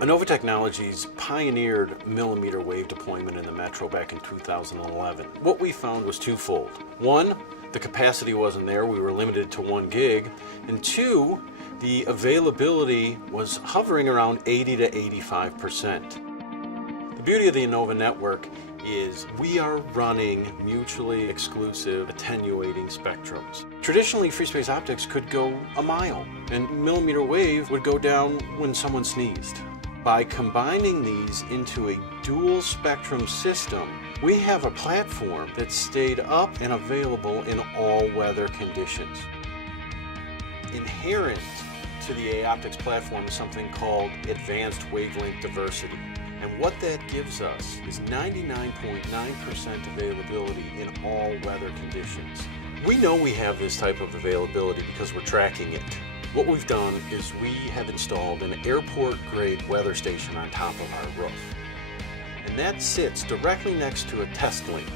Innova Technologies pioneered millimeter wave deployment in the metro back in 2011. What we found was twofold. One, the capacity wasn't there, we were limited to 1 gig, and two, the availability was hovering around 80 to 85%. The beauty of the Innova network is we are running mutually exclusive attenuating spectrums. Traditionally, free space optics could go a mile, and millimeter wave would go down when someone sneezed. By combining these into a dual spectrum system, we have a platform that stayed up and available in all weather conditions. Inherent to the AOptics platform is something called advanced wavelength diversity. And what that gives us is 99.9% availability in all weather conditions. We know we have this type of availability because we're tracking it. What we've done is we have installed an airport-grade weather station on top of our roof. And that sits directly next to a test link.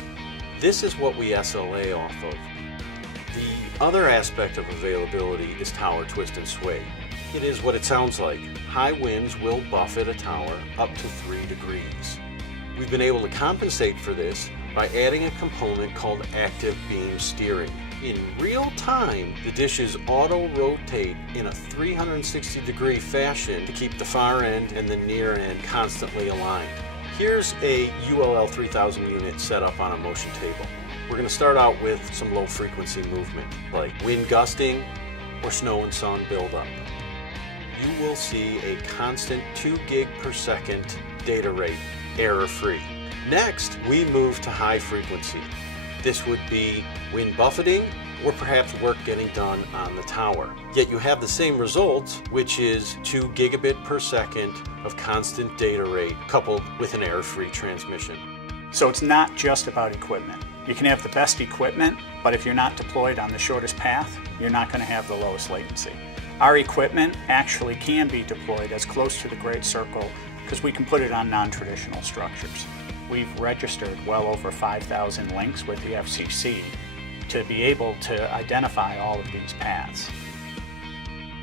This is what we SLA off of. The other aspect of availability is tower twist and sway. It is what it sounds like. High winds will buffet a tower up to 3 degrees. We've been able to compensate for this by adding a component called active beam steering. In real time, the dishes auto-rotate in a 360-degree fashion to keep the far end and the near end constantly aligned. Here's a ULL 3000 unit set up on a motion table. We're going to start out with some low-frequency movement, like wind gusting or snow and sun buildup. You will see a constant 2 gig per second data rate, error-free. Next, we move to high frequency. This would be wind buffeting or perhaps work getting done on the tower. Yet you have the same results, which is 2 gigabit per second of constant data rate coupled with an error-free transmission. So it's not just about equipment. You can have the best equipment, but if you're not deployed on the shortest path, you're not going to have the lowest latency. Our equipment actually can be deployed as close to the Great Circle because we can put it on non-traditional structures. We've registered well over 5,000 links with the FCC to be able to identify all of these paths.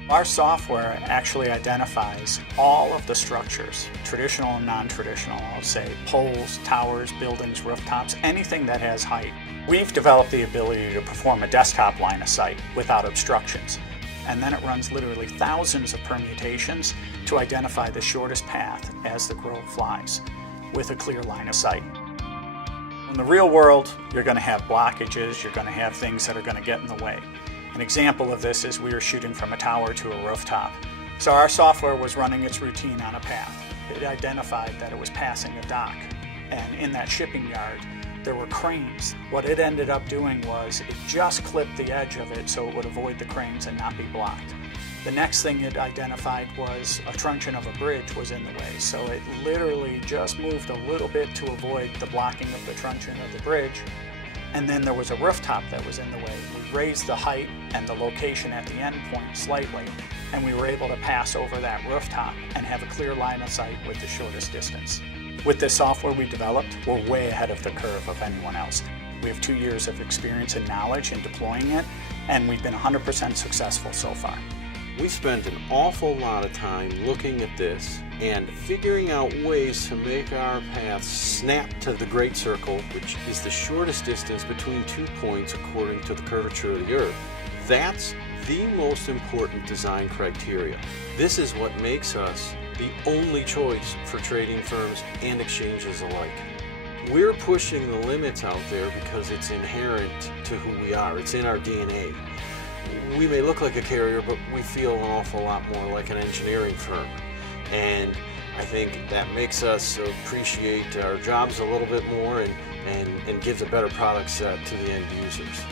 Our software actually identifies all of the structures, traditional and non-traditional, I'll say poles, towers, buildings, rooftops, anything that has height. We've developed the ability to perform a desktop line of sight without obstructions. And then it runs literally thousands of permutations to identify the shortest path as the crow flies with a clear line of sight. In the real world, you're going to have blockages, you're going to have things that are going to get in the way. An example of this is we were shooting from a tower to a rooftop. So our software was running its routine on a path. It identified that it was passing a dock, and in that shipping yard there were cranes. What it ended up doing was it just clipped the edge of it so it would avoid the cranes and not be blocked. The next thing it identified was a truncheon of a bridge was in the way, so it literally just moved a little bit to avoid the blocking of the truncheon of the bridge. And then there was a rooftop that was in the way. We raised the height and the location at the end point slightly, and we were able to pass over that rooftop and have a clear line of sight with the shortest distance. With this software we developed, we're way ahead of the curve of anyone else. We have 2 years of experience and knowledge in deploying it, and we've been 100% successful so far. We spent an awful lot of time looking at this and figuring out ways to make our path snap to the Great Circle, which is the shortest distance between 2 points according to the curvature of the Earth. That's the most important design criteria. This is what makes us the only choice for trading firms and exchanges alike. We're pushing the limits out there because it's inherent to who we are. It's in our DNA. We may look like a carrier, but we feel an awful lot more like an engineering firm. And I think that makes us appreciate our jobs a little bit more and gives a better product set to the end users.